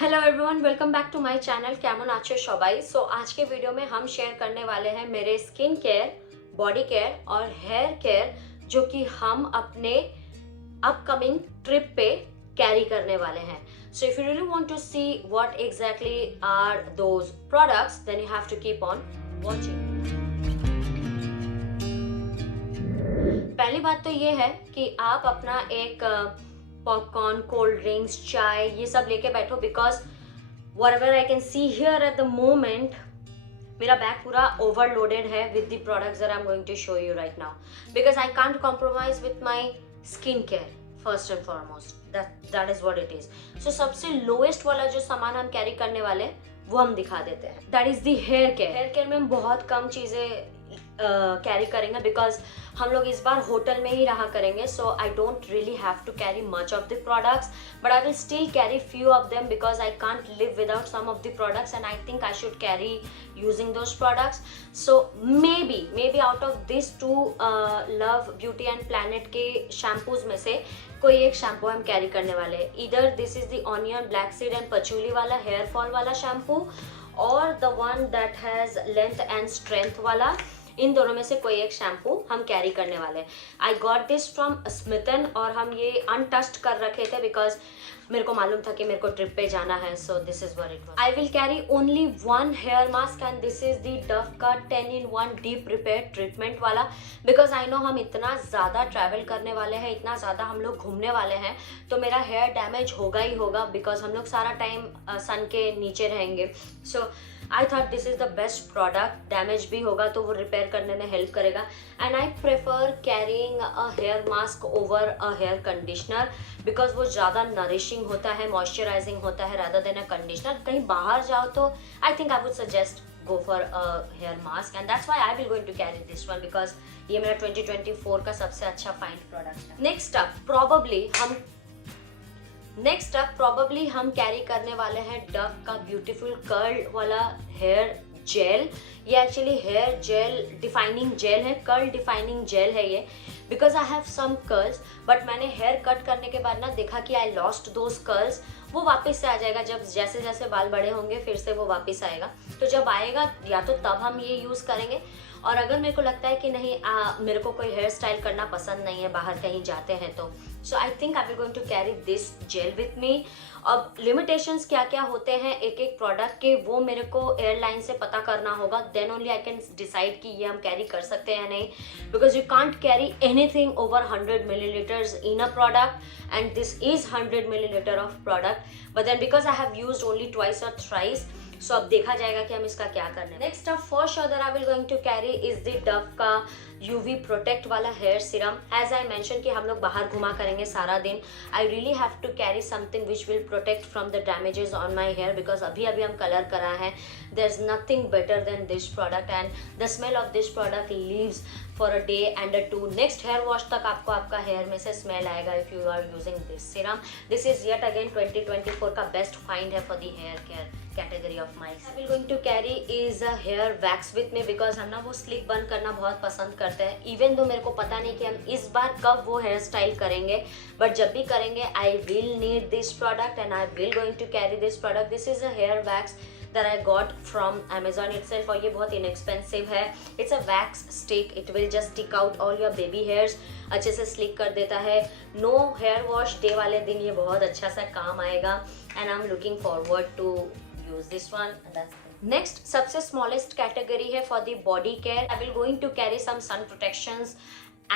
Hello everyone, welcome back to my channel केमन आछो सबाई। सो आज के वीडियो में हम शेयर करने वाले हैं मेरे स्किन केयर, बॉडी केयर और हेयर केयर जो कि हम अपने अपकमिंग ट्रिप पे कैरी करने वाले हैं। So if you really want to see what exactly are those products then you have to keep on watching. पहली बात तो ये है कि आप अपना एक पॉपकॉर्न, कोल्ड ड्रिंक्स, चाय ये सब लेके बैठो because whatever I can see here at the moment मेरा बैग पूरा ओवरलोडेड है with the products that I'm going to show you right now because I can't compromise with my skin care first and foremost. That is what it is. So सबसे lowest वाला जो सामान हम carry करने वाले हैं वो हम दिखा देते हैं. That is the hair care. Hair care में हम बहुत कम चीज़ें कैरी करेंगे बिकॉज हम लोग इस बार होटल में ही रहा करेंगे. So I don't really have to carry much of the products but I will still carry few of them because I can't live without some of the products and I think I should carry using those products. So maybe out of this two Love Beauty and Planet के shampoos में से कोई एक shampoo हम carry करने वाले हैं. इधर this is the onion, black seed and पचूली वाला हेयर फॉल वाला शैम्पू और the one that has length and strength वाला. इन दोनों में से कोई एक शैम्पू हम कैरी करने वाले हैं. आई गॉट दिस फ्रॉम स्मिथन और हम ये अनटच्ड कर रखे थे बिकॉज मेरे को मालूम था कि मेरे को ट्रिप पे जाना है. So this is what it was. I will carry only one hair mask and this is the Dove का 10-in-1 डीप रिपेयर ट्रीटमेंट वाला बिकॉज आई नो हम इतना ज़्यादा ट्रैवल करने वाले हैं, इतना ज़्यादा हम लोग घूमने वाले हैं तो मेरा हेयर डैमेज होगा ही होगा बिकॉज हम लोग सारा टाइम सन के नीचे रहेंगे. So I thought this is the best product. Damage भी होगा तो वो रिपेयर करने में हेल्प करेगा and I prefer carrying a hair mask over a hair conditioner because वो ज़्यादा नरिशिंग होता है, मॉइस्चराइजिंग होता है रादर देन अ कंडीशनर. कहीं बाहर जाओ तो I think I would suggest go for a hair mask and that's why I will going to carry this one because ये मेरा 2024 का सबसे अच्छा फाइंड प्रोडक्ट है. नेक्स्ट अप प्रॉबली हम कैरी करने वाले हैं डव का ब्यूटीफुल कर्ल वाला हेयर जेल. ये actually hair gel defining gel है, कर्ल डिफाइनिंग जेल है ये because I have some curls but मैंने हेयर कट करने के बाद ना देखा कि आई लॉस्ट दोज कर्ल्स. वो वापस से आ जाएगा जब जैसे जैसे बाल बड़े होंगे फिर से वो वापस आएगा. तो जब आएगा या तो तब हम ये यूज़ करेंगे और अगर मेरे को लगता है कि नहीं मेरे को कोई हेयर स्टाइल करना पसंद नहीं है, बाहर कहीं जाते हैं तो so I think I will going to carry this gel with me. अब लिमिटेशंस क्या क्या होते हैं एक एक प्रोडक्ट के वो मेरे को एयरलाइन से पता करना होगा. Then only I can decide कि ये हम कैरी कर सकते हैं या नहीं because you can't carry anything over 100 milliliters in a product and this is 100 milliliter of product but then because I have used only twice और थ्राइस. सो अब देखा जाएगा कि हम इसका क्या करना है. Next up for sure that I will going to carry is the Dove का यूवी प्रोटेक्ट वाला hair serum. As I mention कि हम लोग बाहर घुमा करेंगे सारा दिन. I really have to carry something which will protect from the damages on my hair because अभी हम कलर करा है. There is nothing better than this product and the smell of this product leaves for a day and a two. Next hair wash तक आपको आपका hair में से smell आएगा if you are using this serum. This is yet again 2024 का best find है for the hair care category of my. I will going to carry is a hair wax with me because हम ना वो slick बन करना बहुत पसंद करते हैं. इवन दो मेरे को पता नहीं कि हम इस बार कब वो हेयर स्टाइल करेंगे बट जब भी करेंगे I will need this product and I will going to carry this product. This is a hair wax that I got from Amazon itself और ये बहुत inexpensive है. It's a wax stick. It will just stick out all your baby hairs. अच्छे से slick कर देता है. No hair wash day वाले दिन ये बहुत अच्छा सा काम आएगा and I'm looking forward to use this one. Next सबसे smallest category है for the body care. I will going to carry some sun protections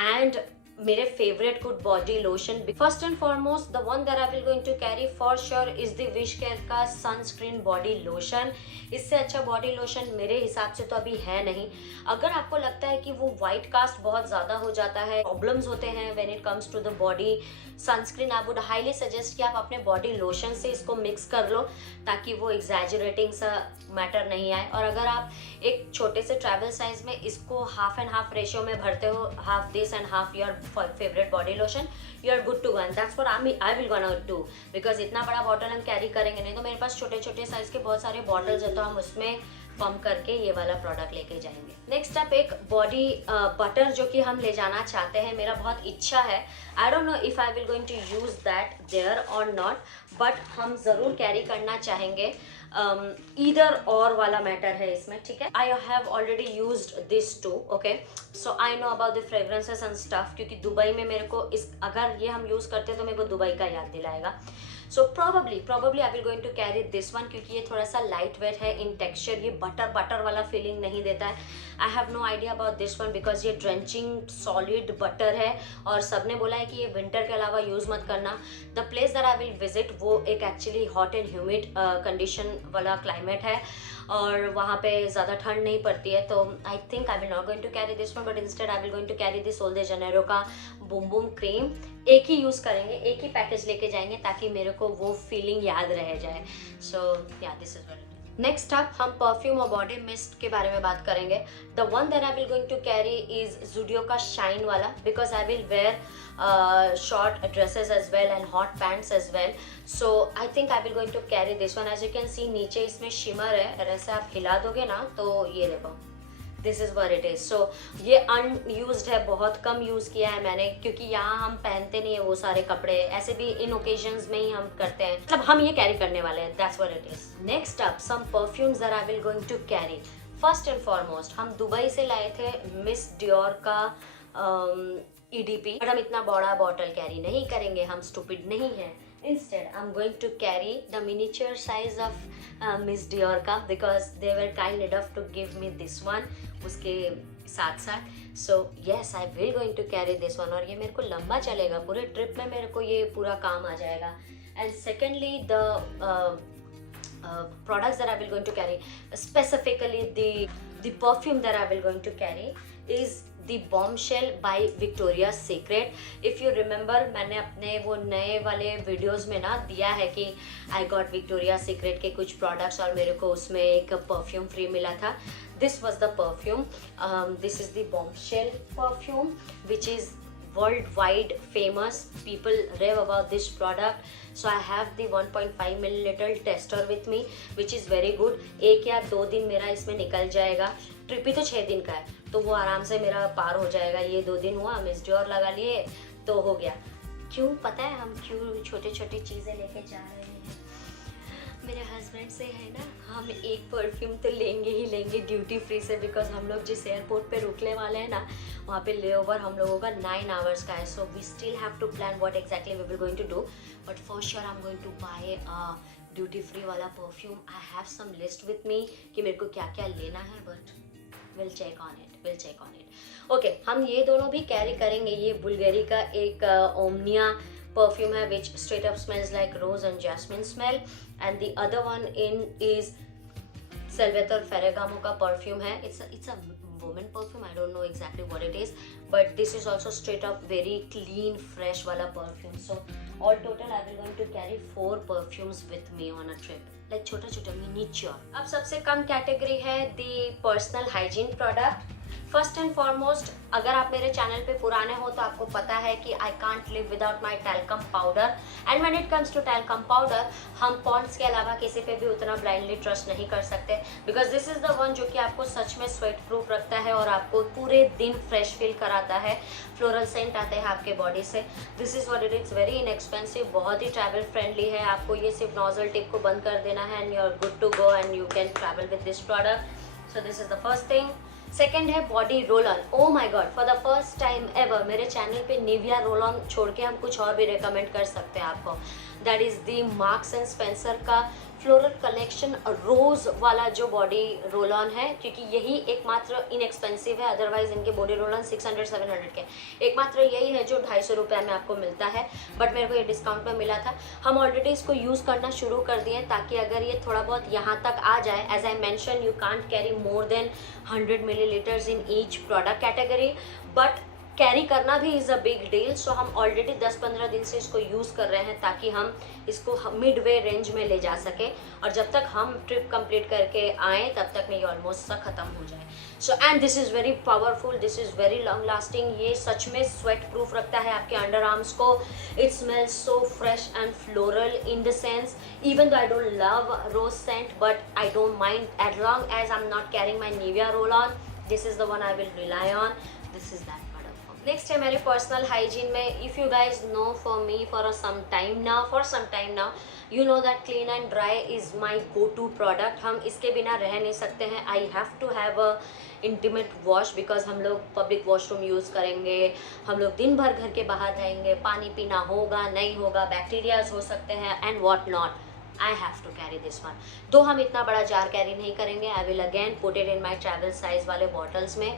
and मेरे favourite good body lotion. First and foremost the one that I will going to carry for sure is the wish care का sunscreen body lotion. इससे अच्छा body lotion मेरे हिसाब से तो अभी है नहीं. अगर आपको लगता है कि वो वाइट कास्ट बहुत ज़्यादा हो जाता है, प्रॉब्लम्स होते हैं when it comes to the body sunscreen, I would highly suggest कि आप अपने बॉडी लोशन से इसको मिक्स कर लो ताकि वो एग्जैजरेटिंग सा मैटर नहीं आए. और अगर आप एक छोटे से ट्रैवल साइज में इसको हाफ एंड हाफ रेशियो में भरते हो, half this and half your favourite body lotion, you are good to go. And that's what I will gonna do because इतना बड़ा बॉटल हम कैरी करेंगे नहीं. तो मेरे पास छोटे छोटे साइज के बहुत सारे बॉटल्स है तो हम उसमें पंप करके ये वाला प्रोडक्ट लेके जाएंगे। नेक्स्ट अप एक बॉडी बटर जो कि हम ले जाना चाहते हैं, मेरा बहुत इच्छा है। I don't know if I will going to use that there और नॉट, बट हम जरूर कैरी करना चाहेंगे। ईदर और वाला मैटर है इसमें, ठीक है। I have already used this too, okay, so I know about the fragrances and stuff, क्योंकि दुबई में मेरे को इस अगर ये हम यूज करते हैं तो मेरे को दुबई का याद दिलाएगा। So probably I will going to carry this one, क्योंकि ये थोड़ा सा लाइट वेट है इन टेक्सचर, ये बटर वाला फीलिंग नहीं देता है। I have no idea about this one because ये ड्रेंचिंग सॉलिड बटर है और सबने बोला है कि ये विंटर के अलावा यूज़ मत करना। The place that I will visit वो एक actually hot and humid condition वाला क्लाइमेट है और वहाँ पे ज़्यादा ठंड नहीं पड़ती है, तो I think I will not going to carry this one, but instead I will going to carry this Sol de Janeiro का बूम बूम क्रीम। एक ही यूज़ करेंगे, एक ही पैकेज लेके जाएंगे ताकि मेरे को वो फीलिंग याद रह जाए। So yeah this is what. Next up हम परफ्यूम और बॉडी मिस्ट के बारे में बात करेंगे। The one that I will going to carry is Zudio का शाइन वाला, because I will wear short dresses as well and hot pants as well, so I think I will going to carry this one. As you can see नीचे इसमें shimmer है, अगर ऐसे आप हिला दोगे ना तो ये देखो, this is where it is. So ये अनयूज्ड है, बहुत कम यूज़ किया है मैंने, क्योंकि यहाँ हम पहनते नहीं है वो सारे कपड़े, ऐसे भी इन ओकेजन्स में ही हम करते हैं, मतलब हम ये कैरी करने वाले हैं, that's what it is. Next up some perfumes that I will going to carry. First and foremost हम दुबई से लाए थे मिस डियोर का EDP, बट हम इतना बड़ा बॉटल कैरी नहीं करेंगे, हम स्टूपिड नहीं है। Instead, I'm going to carry the miniature size of Miss Dior का, because they were kind enough to give me this one उसके साथ साथ। So yes, I will going to carry this one और ये मेरे को लंबा चलेगा, पूरे ट्रिप में मेरे को ये पूरा काम आ जाएगा। And secondly, the products that I will going to carry, specifically the perfume that I will going to carry is The Bombshell by Victoria's Secret. If you remember, मैंने अपने वो नए वाले वीडियोस में ना दिया है कि I got Victoria's Secret के कुछ प्रोडक्ट्स और मेरे को उसमें एक परफ्यूम फ्री मिला था। This was the perfume. This is the Bombshell perfume, which is worldwide famous. People rave about this product. So I have the 1.5 milliliter tester with me, which is very good. 1 या 2 दिन मेरा इसमें निकल जाएगा। Trip ही तो 6 दिन का है, तो वो आराम से मेरा पार हो जाएगा। ये 2 दिन हुआ, मिस डियोर लगा लिए तो हो गया। क्यों पता है हम क्यों छोटे छोटे चीज़ें लेके जा रहे हैं? मेरे हस्बैंड से है ना, हम एक परफ्यूम तो लेंगे ही लेंगे ड्यूटी फ्री से, बिकॉज हम लोग जिस एयरपोर्ट पे रुकने वाले हैं ना, वहाँ पे लेओवर हम लोगों का 9 आवर्स का है। So we still have to plan what exactly we will going to do, but for sure I am going to buy duty free वाला perfume. I have some list with me कि मेरे को क्या क्या लेना है, but will check on it. Okay, हम ये दोनों भी कैरी करेंगे। ये बुल्गारी का एक ओमनिया परफ्यूम है, which straight up smells like rose and jasmine smell, and the other one in is Salvatore Ferragamo का परफ्यूम है। It's a woman perfume, I don't know exactly what it is, but this is also straight up very clean fresh वाला perfume. So all total I will going to carry 4 perfumes with me on a trip, like छोटा miniature. अब सबसे कम category है the personal hygiene product. First and foremost, अगर आप मेरे channel पे पुराने हो तो आपको पता है कि I can't live without my talcum powder, and when it comes to talcum powder, हम पॉन्ड्स के अलावा किसी पे भी उतना ब्लाइंडली ट्रस्ट नहीं कर सकते, because this is the one जो कि आपको सच में स्वेट प्रूफ रखता है और आपको पूरे दिन फ्रेश फील कराता है। फ्लोरल सेंट आते हैं आपके बॉडी से। This is what it is, very inexpensive, बहुत ही ट्रैवल फ्रेंडली है। आपको ये सिर्फ नोजल टिप को बंद कर देना है and you are good to go and you can travel with this product. So this is the first thing. Second है body roll on. Oh my god, for the first time ever मेरे channel पे Nivea roll on छोड़ के हम कुछ और भी recommend कर सकते हैं आपको। That is the marks and Spencer का फ्लोरल कलेक्शन रोज वाला जो बॉडी रोल ऑन है, क्योंकि यही एकमात्र इनएक्सपेंसिव है। अदरवाइज इनके बॉडी रोल ऑन 600-700 के, एकमात्र यही है जो 250 रुपये में आपको मिलता है, बट मेरे को ये डिस्काउंट में मिला था। हम ऑलरेडी इसको यूज़ करना शुरू कर दिए ताकि अगर ये थोड़ा बहुत यहाँ तक आ जाए, as I mention you can't carry more than 100 milliliters in each product category, but carry करना भी is a big deal. So हम ऑलरेडी 10-15 दिन से इसको यूज़ कर रहे हैं ताकि हम इसको मिड वे रेंज में ले जा सके, और जब तक हम ट्रिप कंप्लीट करके आएँ तब तक में ये ऑलमोस्ट सा ख़त्म हो जाए। So and this is very powerful, this is very long lasting. ये सच में स्वेट प्रूफ रखता है आपके अंडर आर्म्स को। It smells so fresh and floral in the sense, even though I don't love rose scent, but I don't mind as long as I'm not carrying my Nivea roll on. This is the one I will rely on. This is that product for me. Next है मेरे personal hygiene में, if you guys know for me for some time now, you know that clean and dry is my go-to product. हम इसके बिना रह नहीं सकते हैं. I have to have a intimate wash because हम लोग पब्लिक वॉशरूम यूज़ करेंगे, हम लोग दिन भर घर के बाहर रहेंगे, पानी पीना होगा नहीं होगा, बैक्टीरियाज हो सकते हैं and what not. I have to carry this one. तो हम इतना बड़ा जार कैरी नहीं करेंगे. I will again put it in my travel size वाले बॉटल्स में.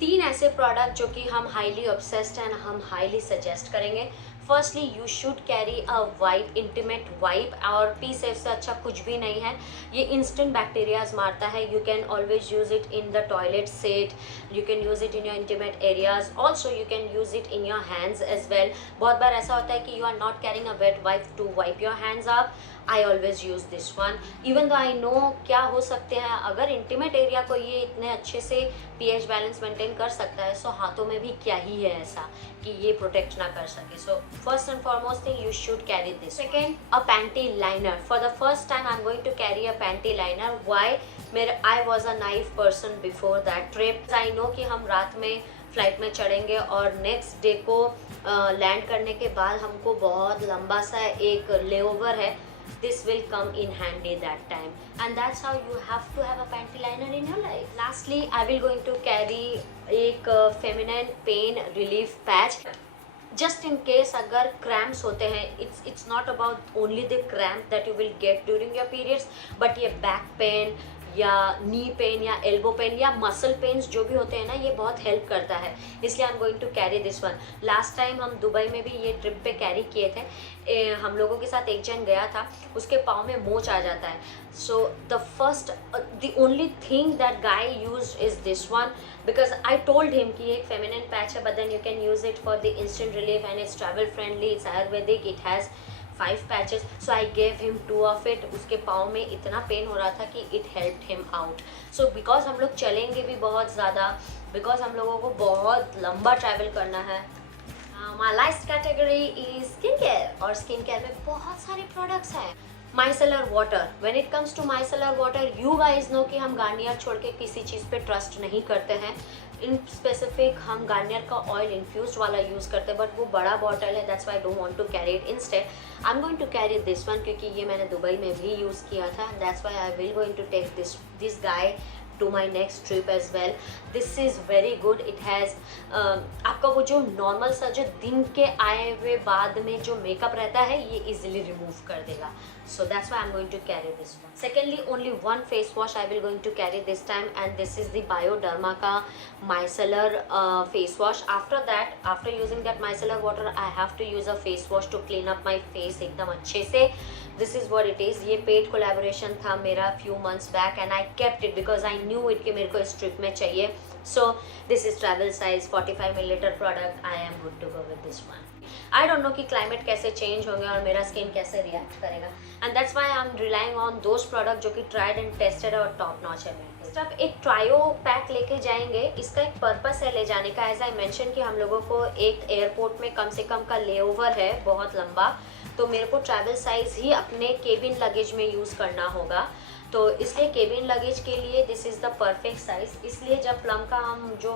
3 ऐसे प्रोडक्ट जो कि हम हाईली ऑब्सेस्ड एंड हम हाईली सजेस्ट करेंगे. Firstly you should carry a wipe, intimate wipe, और पी सेफ से अच्छा कुछ भी नहीं है. ये इंस्टेंट बैक्टीरियाज मारता है. You can always use it in the toilet seat, you can use it in your intimate areas, also you can use it in your hands as well. बहुत बार ऐसा होता है कि you are not carrying a wet wipe to wipe your hands up. I always use this one even though I no क्या हो सकते हैं. अगर इंटीमेट एरिया को ये इतने अच्छे से pH बैलेंस मेंटेन कर सकता है, सो हाथों में भी क्या ही है ऐसा कि ये प्रोटेक्ट ना कर सके. So first and foremost thing you should carry this. Second, a panty liner. For the first time I am going to carry a panty liner. Why? मेरे I was a naive person before that trip. I know कि हम रात में flight में चढ़ेंगे और next day को land करने के बाद हमको बहुत लंबा सा एक लेओवर है. This will come in handy that time, and that's how you have to have a panty liner in your life. Lastly, I will going to carry एक feminine pain relief patch. Just in case अगर cramps होते हैं, it's not about only the cramp that you will get during your periods, but ये back pain या knee pain या elbow pen या muscle pens जो भी होते हैं ना, ये बहुत हेल्प करता है. इसलिए I am going to carry this one. Last time हम दुबई में भी ये ट्रिप पे कैरी किए थे. हम लोगों के साथ एक जन गया था, उसके पाँव में मोच आ जाता है. So the only thing that guy use is this one because I told him कि ये एक फेमिनिन पैच है, but then you can use it for the instant relief and it's travel friendly, it's ayurvedic, it has 5 patches. So I gave him 2 of it. उसके पाँव में इतना pain हो रहा था कि it helped him out. So because हम लोग चलेंगे भी बहुत ज़्यादा, बिकॉज हम लोगों को बहुत लंबा ट्रैवल करना है. My last category is skin care, और स्किन केयर में बहुत सारे प्रोडक्ट्स हैं. Micellar water. When it comes to micellar water, you guys know कि हम गार्नियर छोड़ के किसी चीज़ पे ट्रस्ट नहीं करते हैं. इन स्पेसिफिक हम गार्नियर का ऑयल इन्फ्यूज्ड वाला यूज़ करते हैं, बट वो बड़ा बॉटल है, that's why I don't want to carry it. Instead I am going to carry this one क्योंकि ये मैंने दुबई में भी यूज़ किया था. That's why I will going to take this guy to my next trip as well. This is very good. It has आपका वो जो नॉर्मल सा जो दिन के आए हुए बाद में जो मेकअप रहता है, ये इजीली रिमूव कर देगा. So that's why I'm going to carry this one. Secondly, only one face wash I will going to carry this time, and this is the Bioderma का micellar face wash. After that, after using that micellar water, I have to use a face wash to clean up my face एकदम अच्छे से. This is what it is. ये paid collaboration था मेरा few months back, and I kept it because I knew it कि मेरे को इस ट्रिप में चाहिए. So this is travel size 45 ml product. I am good to go with this one. I don't know कि climate कैसे change होंगे और मेरा स्किन कैसे रिएक्ट करेगा, and that's why I'm relying on those product जो कि tried and tested और टॉप नॉच है. अब एक ट्रायो पैक लेके जाएंगे. इसका एक पर्पस है ले जाने का. एज आई मेंशन कि हम लोगों को एक एयरपोर्ट में कम से कम का लेओवर है बहुत लंबा, तो मेरे को ट्रैवल साइज़ ही अपने केबिन लगेज में यूज़ करना होगा. तो इसलिए केबिन लगेज के लिए this is the perfect size. इसलिए जब प्लम का हम जो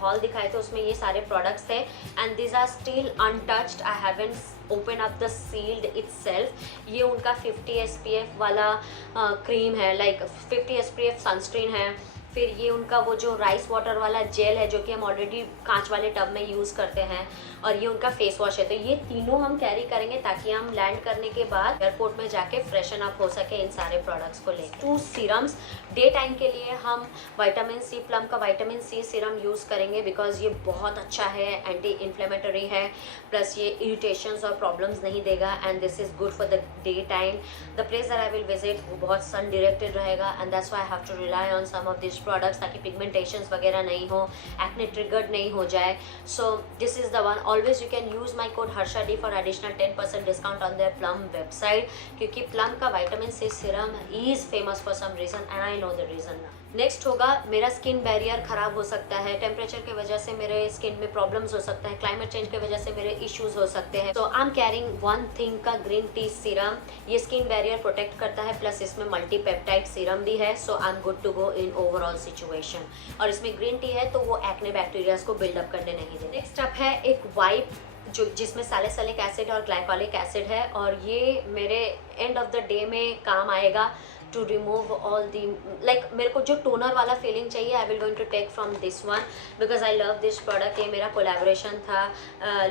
हॉल दिखाए थे उसमें ये सारे प्रोडक्ट्स थे, and this are still untouched. I haven't open up the sealed itself. ये उनका 50 SPF वाला क्रीम है, लाइक 50 SPF सनस्क्रीन है. फिर ये उनका वो जो राइस वाटर वाला जेल है जो कि हम ऑलरेडी कांच वाले टब में यूज़ करते हैं, और ये उनका फेस वॉश है. तो ये तीनों हम कैरी करेंगे ताकि हम लैंड करने के बाद एयरपोर्ट में जाके फ्रेशन अप हो सके इन सारे प्रोडक्ट्स को लेकर. 2 सीरम्स. डे टाइम के लिए हम विटामिन सी, प्लम का विटामिन सी सीरम यूज़ करेंगे बिकॉज ये बहुत अच्छा है, एंटी इन्फ्लेमेटरी है, प्लस ये इरिटेशंस और प्रॉब्लम्स नहीं देगा, and this is good for the day time. The place that I will visit वो बहुत सन डायरेक्टेड रहेगा, and that's why I have to rely on some of this products ताकि pigmentations वगैरह नहीं हो, एक्ने ट्रिगर्ड नहीं हो जाए. सो this is the one. Always you can use my code Harshadi for additional 10% discount on their Plum website, क्योंकि Plum का vitamin C serum is famous for some reason and I know the reason. Next होगा मेरा skin barrier ख़राब हो सकता है, temperature की वजह से मेरे स्किन में प्रॉब्लम्स हो सकता है, क्लाइमेट चेंज की वजह से मेरे इश्यूज हो सकते हैं. तो I am carrying one thing का ग्रीन टी सीरम. ये स्किन बैरियर प्रोटेक्ट करता है, प्लस इसमें मल्टी पेप्टाइड सीरम भी है. So I am good to go in overall situation. और इसमें ग्रीन टी है तो वो एक्ने बैक्टीरियाज को बिल्डअप करने नहीं देते. नेक्स्ट अप है एक वाइप जो जिसमें सैलिसिलिक एसिड और ग्लाइकोलिक एसिड है, और ये मेरे एंड ऑफ द डे में काम आएगा to remove all the like मेरे को जो टोनर वाला फीलिंग चाहिए. I will going to take from this one because I love this product. ये मेरा कोलैबोरेशन था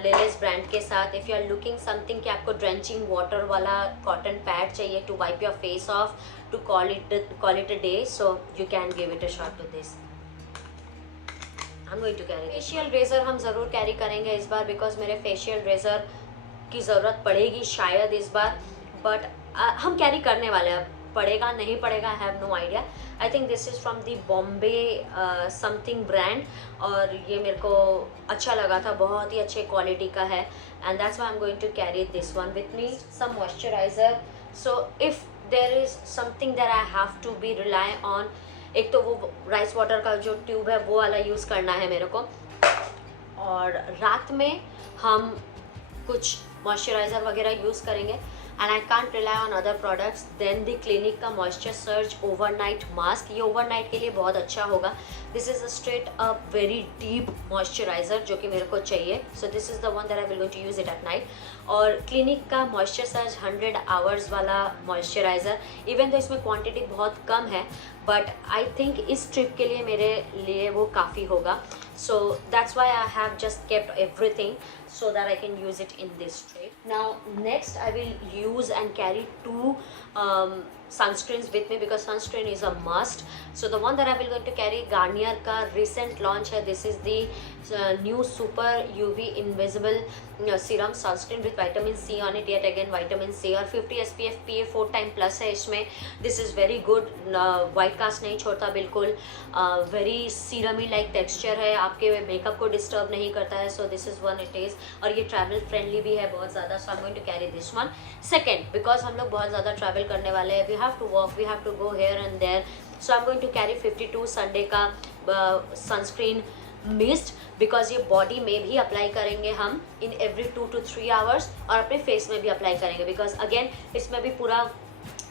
लिलिस ब्रांड के साथ. If you are looking something कि आपको ड्रेंचिंग वाटर वाला कॉटन पैड चाहिए to wipe your face off to call it a day, so you can give it a shot to this. I'm going to carry facial razor हम ज़रूर carry करेंगे इस बार because मेरे facial razor की ज़रूरत पड़ेगी शायद इस बार, बट हम कैरी करने वाले हैं. पड़ेगा नहीं पड़ेगा I have no idea. I think this is from the Bombay something brand, और ये मेरे को अच्छा लगा था, बहुत ही अच्छे क्वालिटी का है. And that's why I am going to carry this one with me. Some moisturiser. So if there is something that I have to be rely on, एक तो वो राइस वाटर का जो ट्यूब है वो वाला यूज़ करना है मेरे को, और रात में हम कुछ मॉइस्चराइज़र वगैरह यूज़ करेंगे. And I can't rely on other products. Then the Clinique का मॉइस्चर सर्ज ओवरनाइट मास्क, ये ओवरनाइट के लिए बहुत अच्छा होगा. This is a straight up very deep moisturiser जो कि मेरे को चाहिए. So this is the one that I will going to use it at night. और क्लिनिक का मॉइस्चर सर्ज 100 आवर्स वाला मॉइस्चराइज़र, इवन तो इसमें क्वांटिटी बहुत कम है, बट आई थिंक इस ट्रिप के लिए मेरे लिए वो काफ़ी होगा. So that's why I have just kept everything so that I can use it in this trip. Now next I will use and carry two sunscreens with me because sunscreen is a must. So the one that I will going to carry Garnier का recent launch है. This is the new super UV invisible serum sunscreen with vitamin C on it. Yet again vitamin C और 50 SPF PA 4x+ है इसमें. This is very good. white cast नहीं छोड़ता बिल्कुल. very serum like texture है, आपके makeup को disturb नहीं करता है. So this is one it is. और ये travel friendly भी है बहुत ज़्यादा. So I'm going to carry this one. Second, because हम लोग बहुत ज़्यादा travel करने वाले हैं, we have to walk, we have to go here and there. So I'm going to carry 52 Sunday का sunscreen mist because ये बॉडी में भी अप्लाई करेंगे हम इन एवरी 2 to 3 आवर्स, और अपने फेस में भी अप्लाई करेंगे बिकॉज अगेन इसमें भी पूरा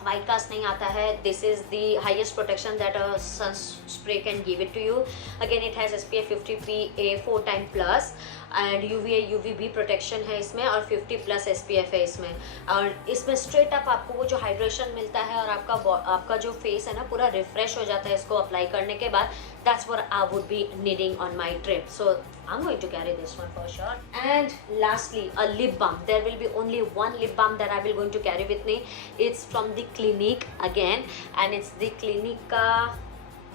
वाइट कास्ट नहीं आता है. This is the highest protection that a sun spray can give it to you. Again it has SPF 50 PA 4x+ and UVB protection है इसमें, और 50+ SPF है इसमें. और इसमें स्ट्रेट अप आपको वो जो हाइड्रेशन मिलता है और आपका जो फेस है ना पूरा रिफ्रेश हो जाता है इसको अप्लाई करने के बाद. That's what I would be needing on my trip. So I'm going to carry this one for sure. And lastly, a lip balm. There will be only one lip balm that I will going to carry with me. It's from the Clinique again, and it's the Clinique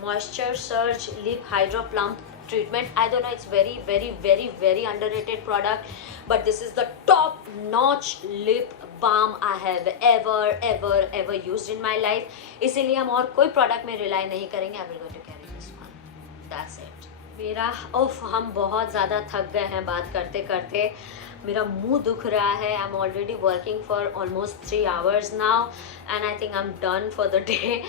Moisture Surge Lip Hydro Plump Treatment. I don't know, it's very underrated product, but this is the top notch lip balm I have ever used in my life. इसीलिए हम और कोई product में rely नहीं करेंगे. I will going to carry this one. That's it. मेरा हम बहुत ज़्यादा थक गए हैं बात करते करते. मेरा मुंह दुख रहा है. I am already working for almost 3 hours now and I think I am done for the day.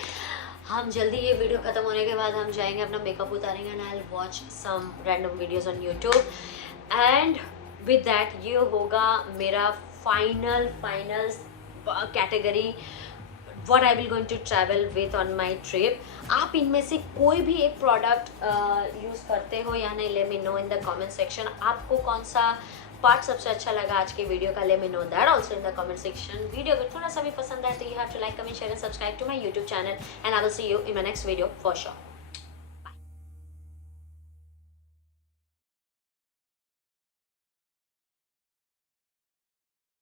हम जल्दी ये वीडियो ख़त्म होने के बाद हम जाएंगे अपना मेकअप उतारेंगे and I will watch some random videos on YouTube. And with that ये होगा मेरा final category what I will going to travel with on my trip. आप इनमें से कोई भी एक प्रोडक्ट यूज़ करते हो या नहीं, let me know in the comment section. आपको कौन सा पार्ट सबसे अच्छा लगा आज के वीडियो का, let me know that also in the comment section. Video अगर थोड़ा सा भी पसंद आए तो you have to like, comment, share and subscribe to my YouTube channel and I will see you in my next video for sure.